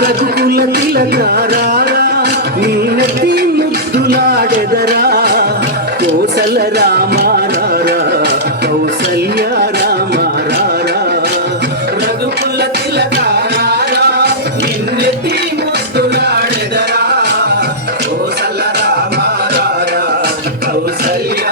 రఘుకుల తిలకారా నిన్నటి ముద్దులాడెదరా కోసల రామారారా కౌసల్య రామారారా రఘుకుల తిలకారా నిన్నటి ముద్దులాడెదరా కోసల రామారారా కౌసల్య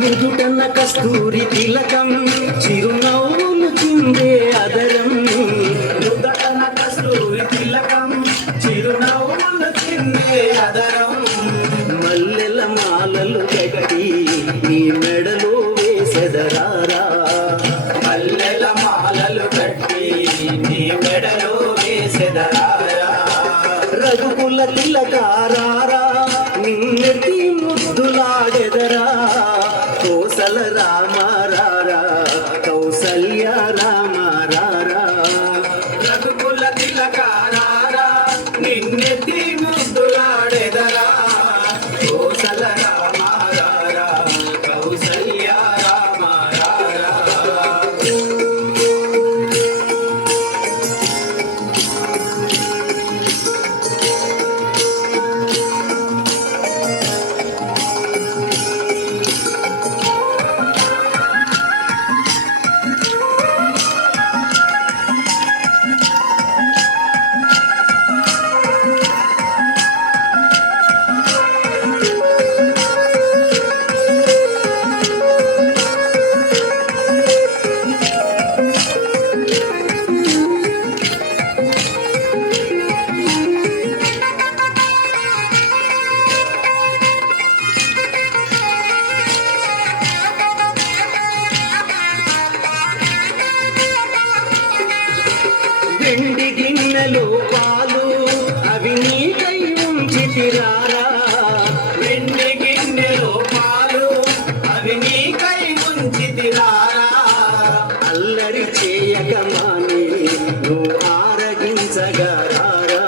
నుదుటన్న కస్తూరి తిలకం చిరునవ్వులు చిందే అదరం నుదుటన్న కస్తూరి తిలకం చిరునవ్వులు చిందే అదరం మల్లెల మాలలు కట్టి నీ మెడలో వేసెదరారా మల్లెల మాలలు కట్టి నీ మెడలో వేసెదరారా రఘుకుల తిలకారారా నిన్నటి ముద్దులాడెదరా కోసల రామారారా కౌసల్య రామారారా రఘుకుల తిలకారా నిన్నెత్తి ముద్దులాడెదరా కోసల రామారారా కౌసల్య రామారారా వెండి గిన్నెలో పాలు అవి నీకై ఉంచితిరారా వెండి గిన్నెలో పాలు అవి నీకై ఉంచితిరారా అల్లరి చేయకమాని నువ్వు ఆరగించగరారా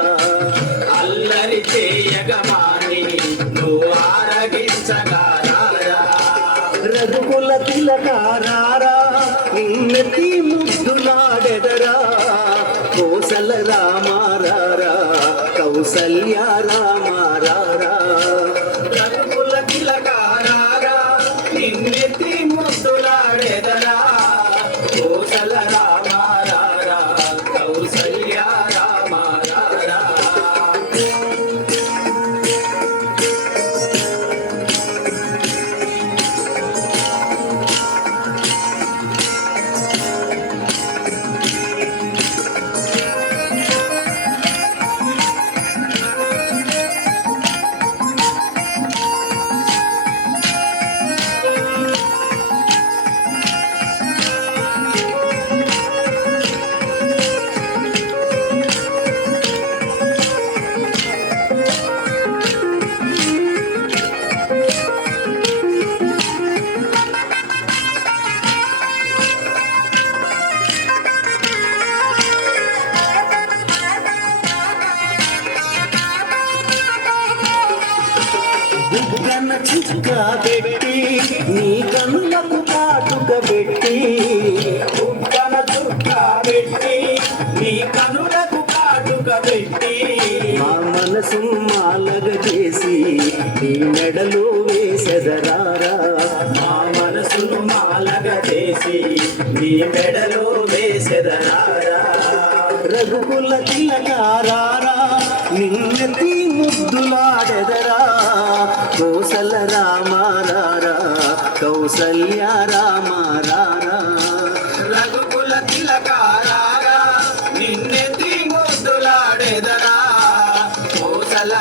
అల్లరి చేయగమాని నువ్వు ఆరగించగరారా రఘుకుల తిలకారారా నిన్నటి ముద్దులాడెదరా కోసల రామారారా కౌసల్య రామారారా రఘుకుల తిలకారా నిన్నెత్తి ముద్దులాడెదరా కోసల రామారారా కౌసల్య రామారారా బుగ్గన చుక్క పెట్టి నీ కనులకు కాటుక పెట్టి బుగ్గన చుక్క పెట్టి నీ కనులకు కాటుక పెట్టి మా మనసు మాలగ చేసి నీ మెడలో వేసెదరారా మా మనసును మాలగ చేసి నీ మెడలో వేసెదరారా రఘుకుల తిలకారారా నిన్నటి ముద్దులాడెదరా కోసల రామారారా కౌసల్య రామారారా రఘుకుల తిలకారా నిన్నెత్తి ముద్దులాడెదరా కోసల